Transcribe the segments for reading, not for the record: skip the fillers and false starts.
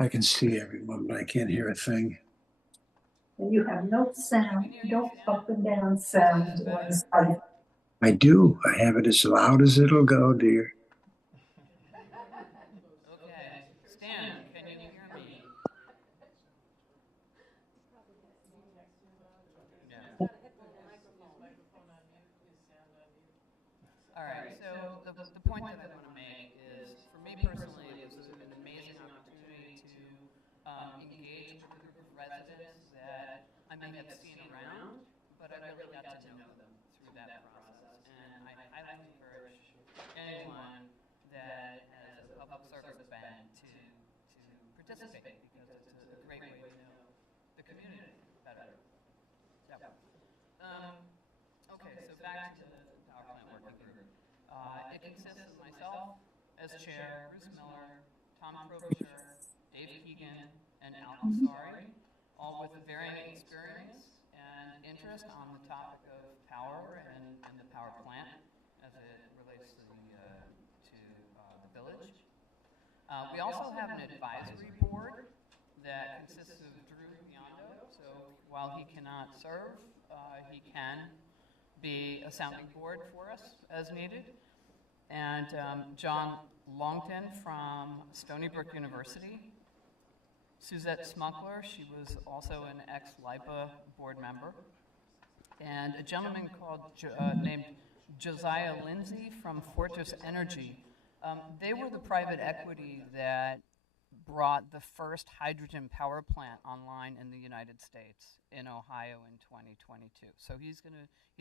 I can see everyone, but I can't hear a thing. And you have no sound, no up and down sound or side. I do. I have it as loud as it'll go, dear. Okay, Stan, can you hear me? Yeah. All right. So the point that I want to make is, for me personally, it was an amazing opportunity to engage with a group of residents that I may have seen around, but I really got to know them through that process. And I highly encourage anyone that has a public service bent to participate, because it's a great way to know the community better. So, um, okay, so back to the power plant working group. It consists of myself as chair, Bruce Miller, Tom Frobisher, Dave Keegan, and Al Kusari, all with varying experience and interest on the topic of power and the power plant as it relates to the village. We also have an advisory board that consists of Drew Biondo. So while he cannot serve, he can be a sounding board for us as needed. And John Longton from Stony Brook University. Suzette Smuckler, she was also an ex-LIPA board member. And a gentleman named Josiah Lindsay from Fortress Energy. They were the private equity that brought the first hydrogen power plant online in the United States, in Ohio, in 2022. So he's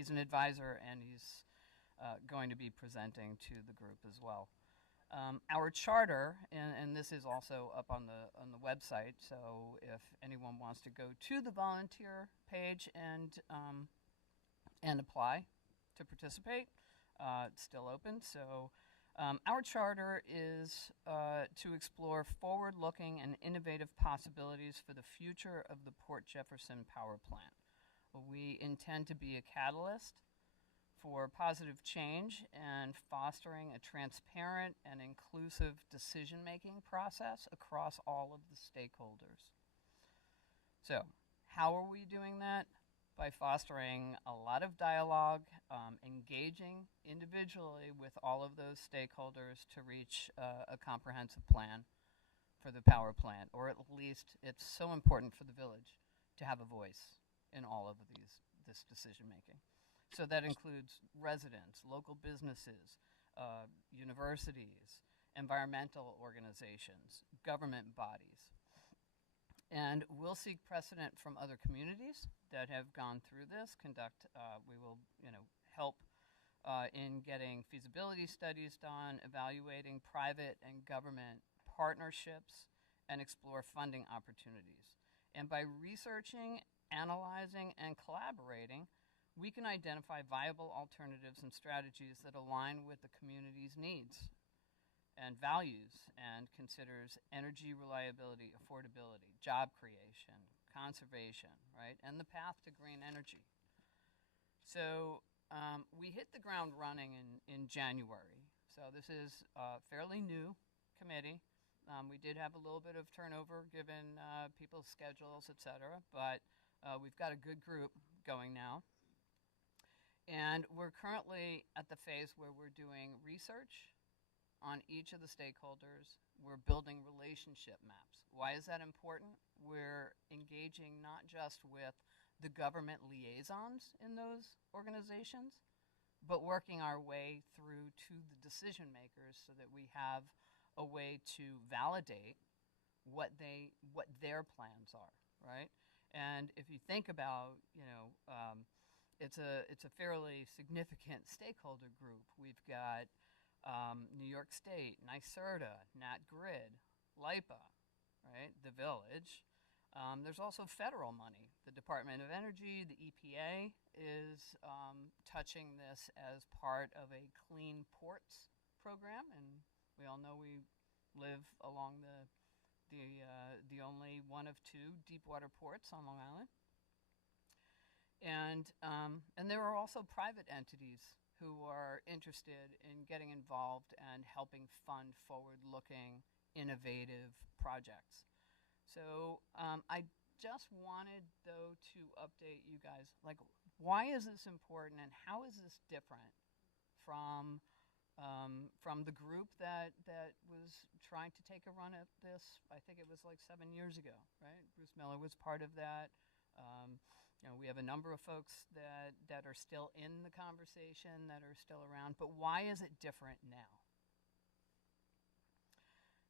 an advisor, and he's going to be presenting to the group as well. Our charter, and this is also up on the website, so if anyone wants to go to the volunteer page and apply to participate, it's still open. So our charter is to explore forward-looking and innovative possibilities for the future of the Port Jefferson power plant. We intend to be a catalyst for positive change and fostering a transparent and inclusive decision-making process across all of the stakeholders. So, how are we doing that? By fostering a lot of dialogue, engaging individually with all of those stakeholders to reach a comprehensive plan for the power plant, or at least it's so important for the village to have a voice in all of this decision making. So that includes residents, local businesses, universities, environmental organizations, government bodies. And we'll seek precedent from other communities that have gone through this. We will, help in getting feasibility studies done, evaluating private and government partnerships, and explore funding opportunities. And by researching, analyzing, and collaborating, we can identify viable alternatives and strategies that align with the community's needs and values, and considers energy reliability, affordability, job creation, conservation, right, and the path to green energy. So we hit the ground running in January. So this is a fairly new committee. We did have a little bit of turnover given people's schedules, et cetera, but we've got a good group going now. And we're currently at the phase where we're doing research on each of the stakeholders. We're building relationship maps. Why is that important? We're engaging not just with the government liaisons in those organizations, but working our way through to the decision makers so that we have a way to validate what their plans are, right? And if you think about, it's a fairly significant stakeholder group. We've got New York State, NYSERDA, NatGrid, LIPA, right? The village. There's also federal money. The Department of Energy, the EPA is touching this as part of a Clean Ports program, and we all know we live along the only one of two deep water ports on Long Island. And there are also private entities who are interested in getting involved and helping fund forward-looking, innovative projects. So I just wanted, though, to update you guys, like, why is this important and how is this different from the group that was trying to take a run at this? I think it was like 7 years ago, right? Bruce Miller was part of that. We have a number of folks that are still in the conversation, that are still around, but why is it different now?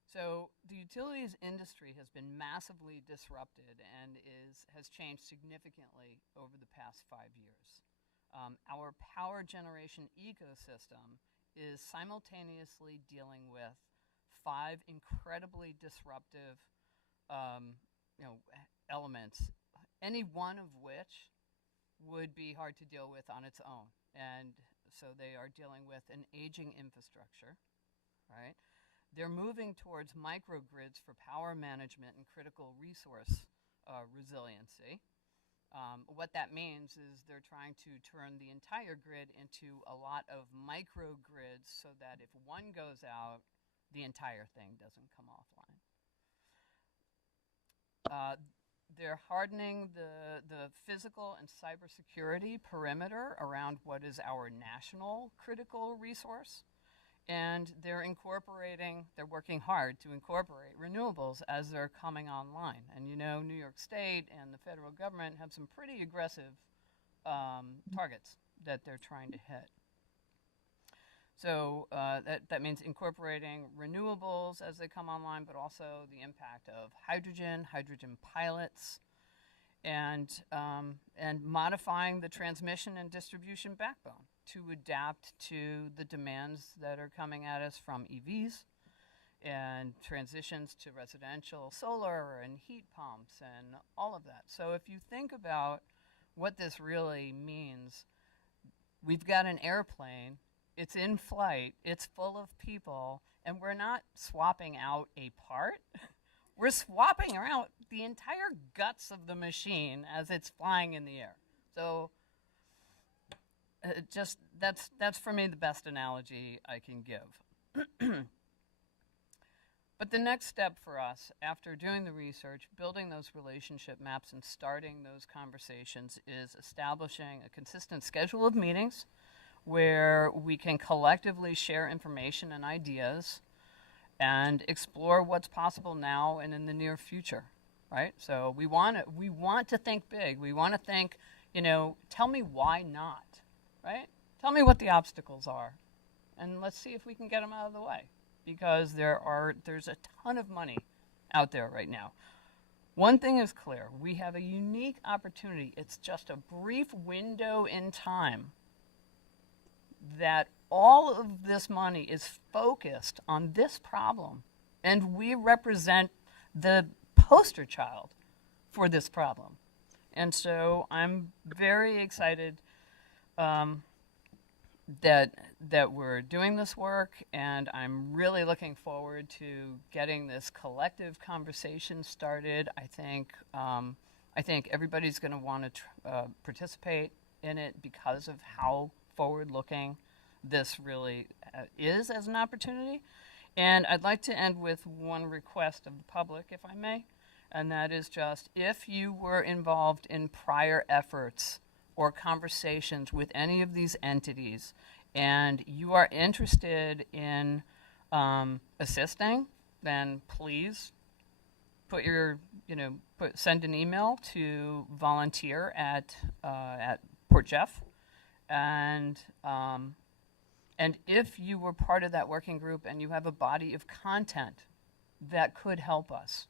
So the utilities industry has been massively disrupted and has changed significantly over the past 5 years. Our power generation ecosystem is simultaneously dealing with 5 incredibly disruptive elements, any one of which would be hard to deal with on its own. And so they are dealing with an aging infrastructure, right? They're moving towards microgrids for power management and critical resource resiliency. What that means is they're trying to turn the entire grid into a lot of microgrids so that if one goes out, the entire thing doesn't come offline. They're hardening the physical and cybersecurity perimeter around what is our national critical resource. And they're working hard to incorporate renewables as they're coming online. And New York State and the federal government have some pretty aggressive targets that they're trying to hit. So that means incorporating renewables as they come online, but also the impact of hydrogen pilots, and modifying the transmission and distribution backbone to adapt to the demands that are coming at us from EVs and transitions to residential solar and heat pumps and all of that. So if you think about what this really means, we've got an airplane, it's in flight, it's full of people, and we're not swapping out a part. We're swapping around the entire guts of the machine as it's flying in the air. So that's for me the best analogy I can give. But the next step for us, after doing the research, building those relationship maps, and starting those conversations, is establishing a consistent schedule of meetings where we can collectively share information and ideas and explore what's possible now and in the near future, right? So we want to think big. We want to think, tell me why not, right? Tell me what the obstacles are, and let's see if we can get them out of the way, because there's a ton of money out there right now. One thing is clear: we have a unique opportunity. It's just a brief window in time that all of this money is focused on this problem, and we represent the poster child for this problem. And so I'm very excited that we're doing this work, and I'm really looking forward to getting this collective conversation started. I think everybody's going to want to participate in it because of how forward-looking this really is as an opportunity. And I'd like to end with one request of the public, if I may, and that is just, if you were involved in prior efforts or conversations with any of these entities and you are interested in assisting, then please send an email to volunteer at Port Jeff. And if you were part of that working group and you have a body of content that could help us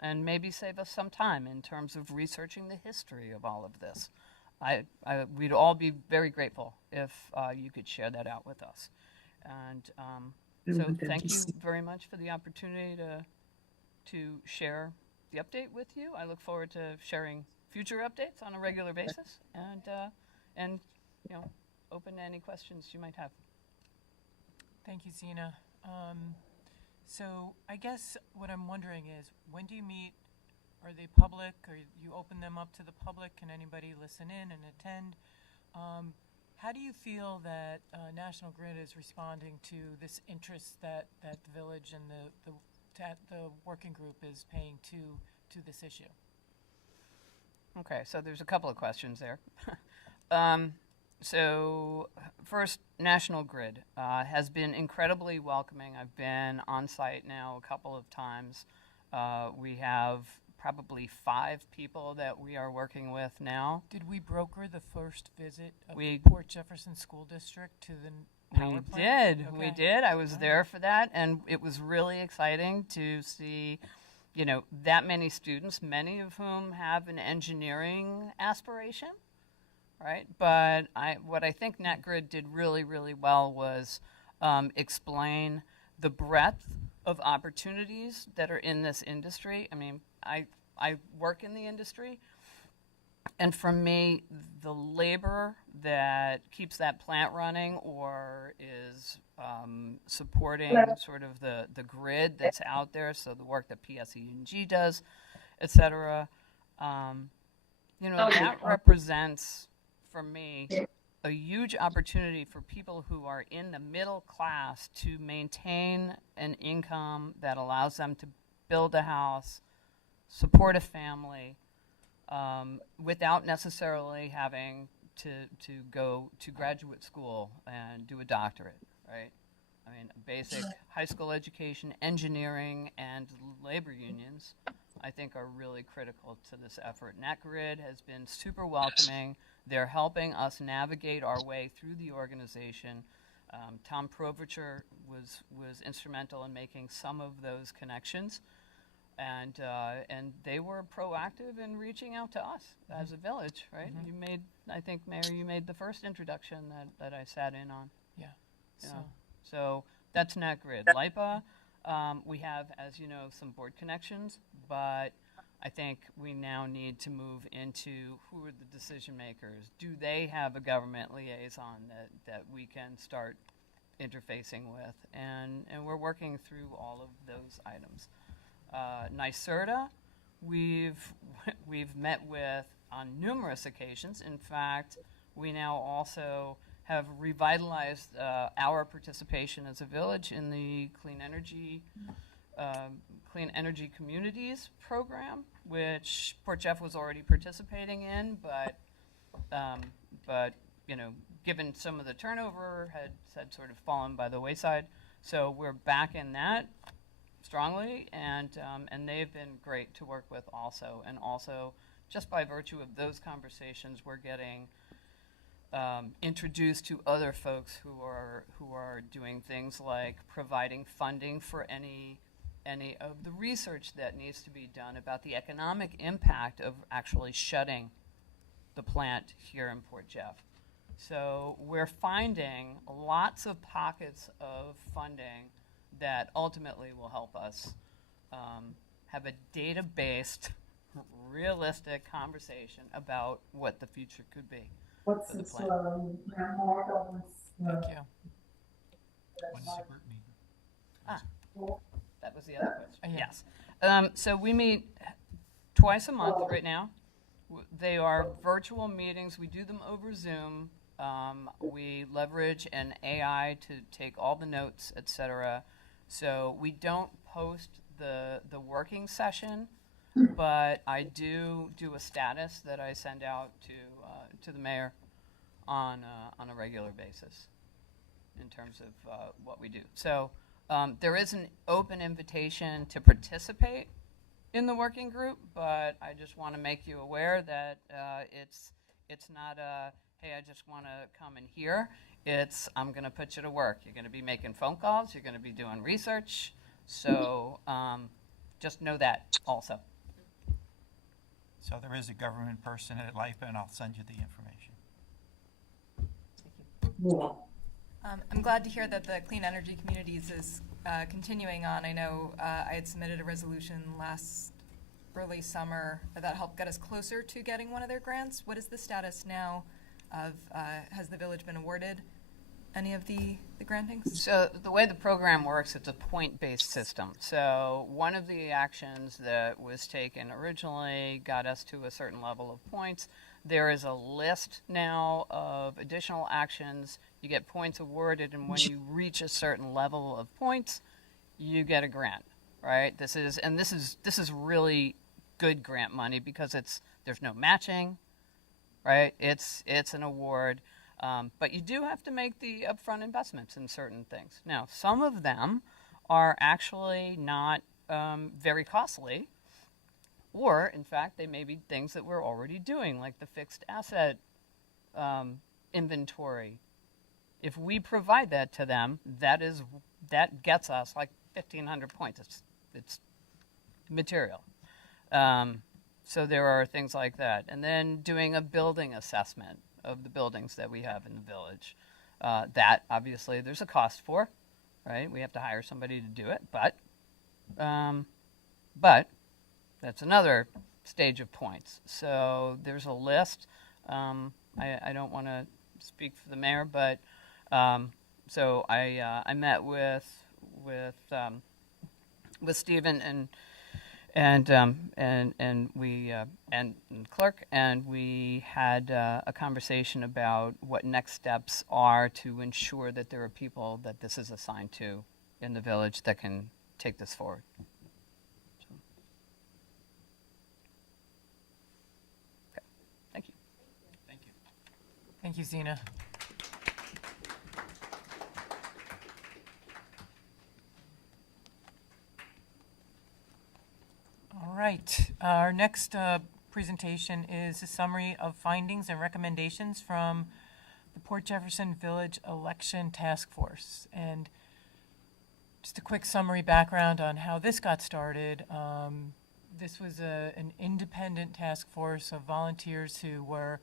and maybe save us some time in terms of researching the history of all of this, we'd all be very grateful if you could share that out with us. And so thank you very much for the opportunity to share the update with you. I look forward to sharing future updates on a regular basis, and open to any questions you might have. Thank you, Zena. So I guess what I'm wondering is, when do you meet? Are they public, or you open them up to the public? Can anybody listen in and attend? How do you feel that National Grid is responding to this interest that the village and the the working group is paying to this issue? Okay, so there's a couple of questions there. So first, National Grid has been incredibly welcoming. I've been on site now a couple of times. We have probably 5 people that we are working with now. Did we broker the first visit of We- the Port Jefferson School District to the power We plant? did. We Okay. did. I was there for that, and it was really exciting to see, that many students, many of whom have an engineering aspiration, right? But what I think NetGrid did really, really well was explain the breadth of opportunities that are in this industry. I mean, I work in the industry. And for me, the labor that keeps that plant running or is supporting sort of the grid that's out there, so the work that PSE&G does, et cetera, that represents, for me, a huge opportunity for people who are in the middle class to maintain an income that allows them to build a house, support a family, without necessarily having to go to graduate school and do a doctorate, right? I mean, basic high school education, engineering, and labor unions, I think, are really critical to this effort. NetGrid has been super welcoming. They're helping us navigate our way through the organization. Tom Provercher was instrumental in making some of those connections. And they were proactive in reaching out to us as a village, right? You made, I think, Mayor, you made the first introduction that I sat in on. Yeah. So that's NetGrid. LIPA, we have, as you know, some board connections, but I think we now need to move into who are the decision makers. Do they have a government liaison that we can start interfacing with? And we're working through all of those items. NYSERDA, we've met with on numerous occasions. In fact, we now also have revitalized our participation as a village in the Clean Energy Communities program, which Port Jeff was already participating in, but given some of the turnover had sort of fallen by the wayside. So we're back in that strongly, and they've been great to work with also. And also, just by virtue of those conversations, we're getting introduced to other folks who are doing things like providing funding for any of the research that needs to be done about the economic impact of actually shutting the plant here in Port Jeff. So we're finding lots of pockets of funding that ultimately will help us have a data-based, realistic conversation about what the future could be. What's For the this, plan. memorial? Thank you. When's the group meeting? That was the other question. Yeah. Yes. So we meet twice a month right now. They are virtual meetings. We do them over Zoom. We leverage an AI to take all the notes, et cetera. So we don't post the working session, but I do a status that I send out to the mayor on a regular basis in terms of what we do. So there is an open invitation to participate in the working group, but I just want to make you aware that it's not a, hey, I just want to come and hear. It's, I'm going to put you to work. You're going to be making phone calls. You're going to be doing research. So just know that also. So there is a government person at LIPA, and I'll send you the information. I'm glad to hear that the Clean Energy Communities is continuing on. I know I had submitted a resolution early summer that helped get us closer to getting one of their grants. What is the status now of, has the village been awarded any of the grantings? So the way the program works, it's a point-based system. So one of the actions that was taken originally got us to a certain level of points. There is a list now of additional actions. You get points awarded, and when you reach a certain level of points, you get a grant, right? This is really good grant money because there's no matching, right? It's an award, but you do have to make the upfront investments in certain things. Now, some of them are actually not very costly, or in fact, they may be things that we're already doing, like the fixed asset inventory. If we provide that to them, that gets us like 1,500 points. It's material. So there are things like that. And then doing a building assessment of the buildings that we have in the village. That, obviously, there's a cost for, right? We have to hire somebody to do it. But that's another stage of points. So there's a list. I don't want to speak for the mayor, but so I met with Stephen and we and clerk, and we had a conversation about what next steps are to ensure that there are people that this is assigned to in the village that can take this forward. So. Okay. Thank you. Thank you. Thank you, Zena. All right, our next presentation is a summary of findings and recommendations from the Port Jefferson Village Election Task Force. And just a quick summary background on how this got started. This was an independent task force of volunteers who were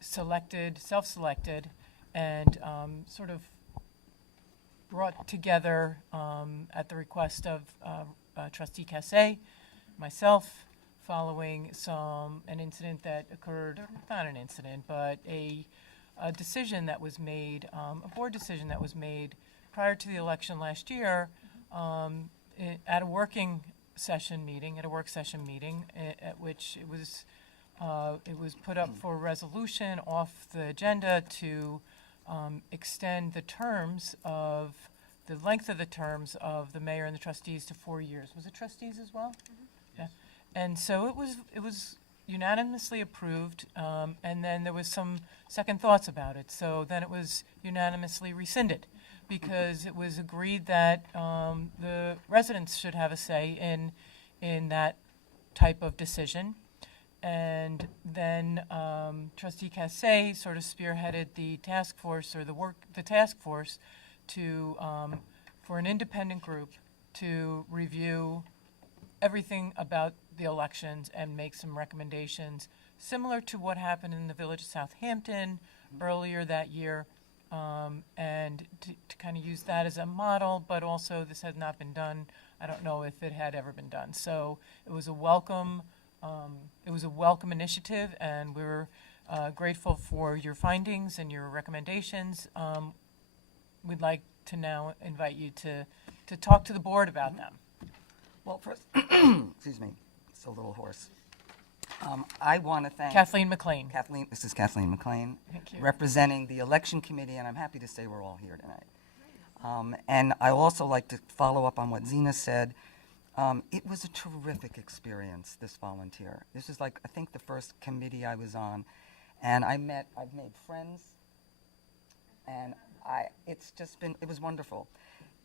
self-selected, and sort of brought together at the request of Trustee Cassé, myself, following an incident that occurred, not an incident, but a decision that was made, a board decision that was made prior to the election last year at a work session meeting, at which it was put up for resolution off the agenda to extend the length of the terms of the mayor and the trustees to 4 years. Was it trustees as well? Mm-hmm. Yeah. And so it was unanimously approved, and then there was some second thoughts about it. So then it was unanimously rescinded because it was agreed that the residents should have a say in that type of decision. And then Trustee Cassé sort of spearheaded the task force, or the task force, to for an independent group to review everything about the elections and make some recommendations, similar to what happened in the village of Southampton earlier that year, and to kind of use that as a model. But also, this had not been done. I don't know if it had ever been done. So it was a welcome. It was a welcome initiative, and we're grateful for your findings and your recommendations. We'd like to now invite you to talk to the board about them. Well, first, excuse me, it's a little hoarse. I want to thank Kathleen McLean. This is Kathleen McLean, Thank you. representing the election committee, and I'm happy to say we're all here tonight. And I also like to follow up on what Zena said. It was a terrific experience, this volunteer. This is like, I think, the first committee I was on, and I've made friends, and it was wonderful.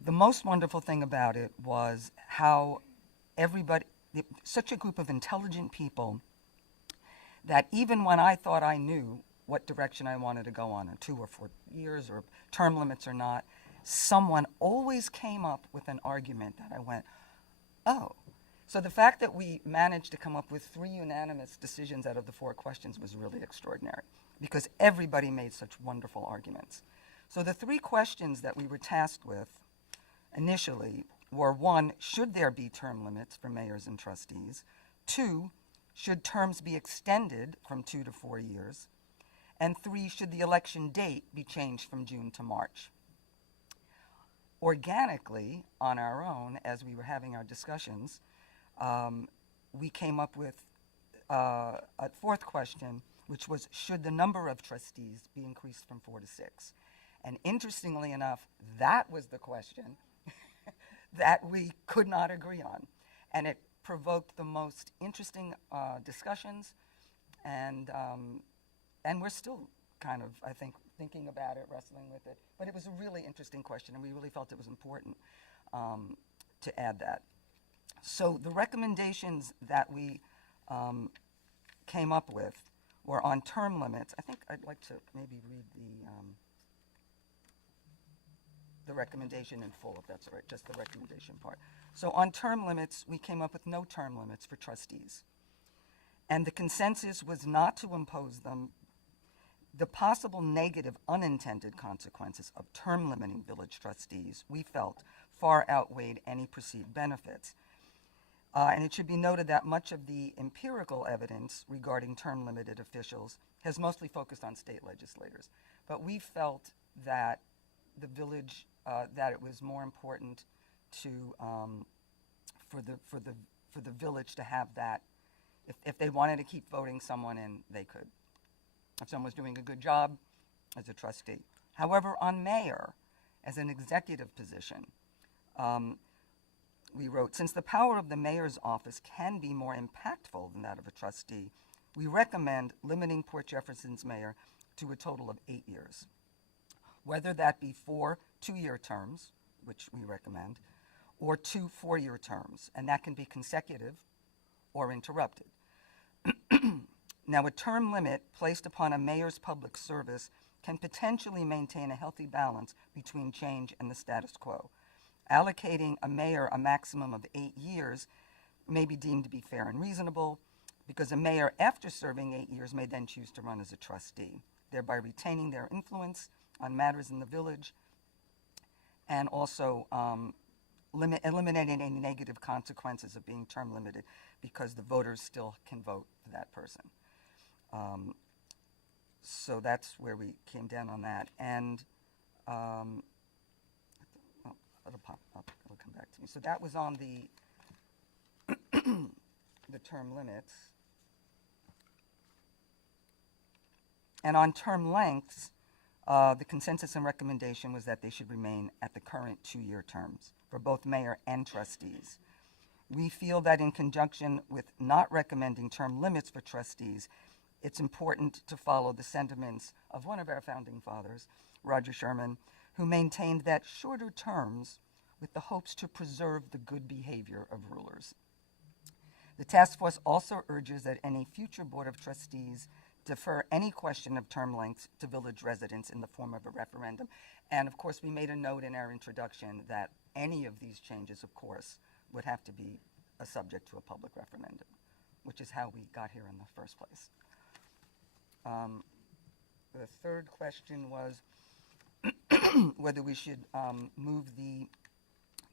The most wonderful thing about it was how such a group of intelligent people, that even when I thought I knew what direction I wanted to go on, or 2 or 4 years, or term limits or not, someone always came up with an argument that I went, oh. So the fact that we managed to come up with 3 unanimous decisions out of the 4 questions was really extraordinary, because everybody made such wonderful arguments. So the 3 questions that we were tasked with initially were: 1, should there be term limits for mayors and trustees? 2, should terms be extended from 2 to 4 years? And 3, should the election date be changed from June to March? Organically, on our own, as we were having our discussions, we came up with a 4th question, which was, should the number of trustees be increased from 4 to 6? And interestingly enough, that was the question that we could not agree on. And it provoked the most interesting discussions, and we're still kind of, I think, thinking about it, wrestling with it. But it was a really interesting question, and we really felt it was important to add that. So the recommendations that we came up with were on term limits. I think I'd like to maybe read the recommendation in full, if that's all right, just the recommendation part. So on term limits, we came up with no term limits for trustees. And the consensus was not to impose them. The possible negative unintended consequences of term limiting village trustees, we felt, far outweighed any perceived benefits. And it should be noted that much of the empirical evidence regarding term limited officials has mostly focused on state legislators. But we felt that the village, that it was more important to, for the village to have that. If they wanted to keep voting someone in, they could. If someone was doing a good job as a trustee. However, on mayor, as an executive position, we wrote, since the power of the mayor's office can be more impactful than that of a trustee, we recommend limiting Port Jefferson's mayor to a total of 8 years. Whether that be 4 two-year terms, which we recommend, or 2 four-year terms, and that can be consecutive or interrupted. Now, a term limit placed upon a mayor's public service can potentially maintain a healthy balance between change and the status quo. Allocating a mayor a maximum of 8 years may be deemed to be fair and reasonable, because a mayor, after serving 8 years, may then choose to run as a trustee, thereby retaining their influence on matters in the village, and also eliminating any negative consequences of being term limited, because the voters still can vote for that person. So that's where we came down on that. And it'll pop up, it'll come back to me. So that was on the the term limits. And on term lengths, the consensus and recommendation was that they should remain at the current 2-year terms for both mayor and trustees. We feel that in conjunction with not recommending term limits for trustees, it's important to follow the sentiments of one of our founding fathers, Roger Sherman, who maintained that shorter terms with the hopes to preserve the good behavior of rulers. The task force also urges that any future Board of Trustees defer any question of term lengths to village residents in the form of a referendum. And of course, we made a note in our introduction that any of these changes, of course, would have to be a subject to a public referendum, which is how we got here in the first place. The third question was whether we should move the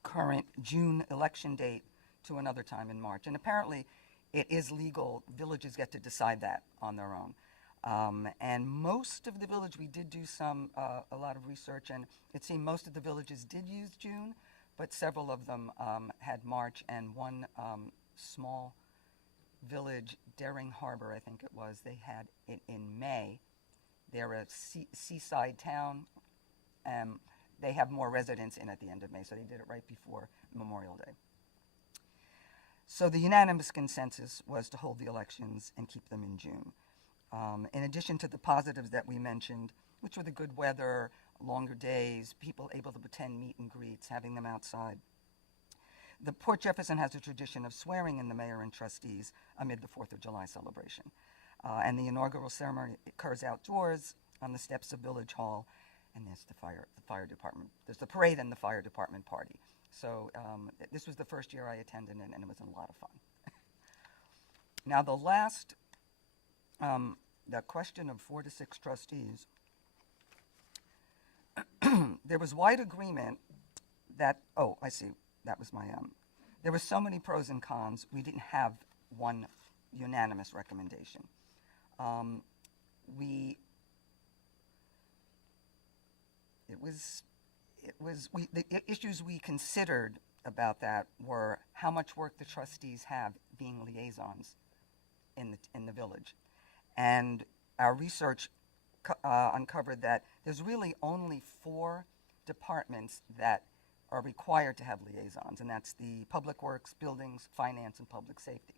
current June election date to another time in March. And apparently it is legal. Villages get to decide that on their own. And most of the village, we did do a lot of research, and it seemed most of the villages did use June, but several of them had March, and one small village, Daring Harbor, I think it was, they had it in May. They're a seaside town. They have more residents in at the end of May, so they did it right before Memorial Day. So the unanimous consensus was to hold the elections and keep them in June. In addition to the positives that we mentioned, which were the good weather, longer days, people able to attend meet and greets, having them outside. The Port Jefferson has a tradition of swearing in the mayor and trustees amid the 4th of July celebration. And the inaugural ceremony occurs outdoors on the steps of Village Hall, and there's the fire department. There's the parade and the fire department party. So this was the first year I attended it, and it was a lot of fun. Now the last, the question of 4 to 6 trustees, there was wide agreement that, oh, I see, that was my, there were so many pros and cons, we didn't have one unanimous recommendation. The issues we considered about that were how much work the trustees have being liaisons in the village. And our research uncovered that there's really only 4 departments that are required to have liaisons, and that's the Public Works, Buildings, Finance, and Public Safety.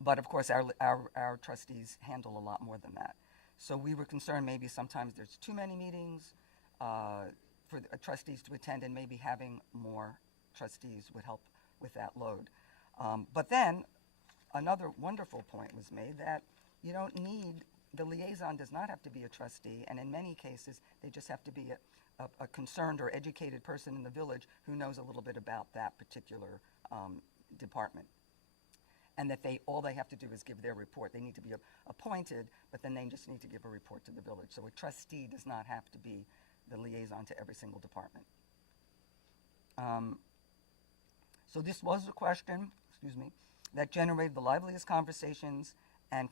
But of course, our trustees handle a lot more than that. So we were concerned maybe sometimes there's too many meetings for the trustees to attend, and maybe having more trustees would help with that load. But then another wonderful point was made that you don't need, the liaison does not have to be a trustee, and in many cases, they just have to be a concerned or educated person in the village who knows a little bit about that particular department. And that all they have to do is give their report. They need to be appointed, but then they just need to give a report to the village. So a trustee does not have to be the liaison to every single department. So this was a question, that generated the liveliest conversations and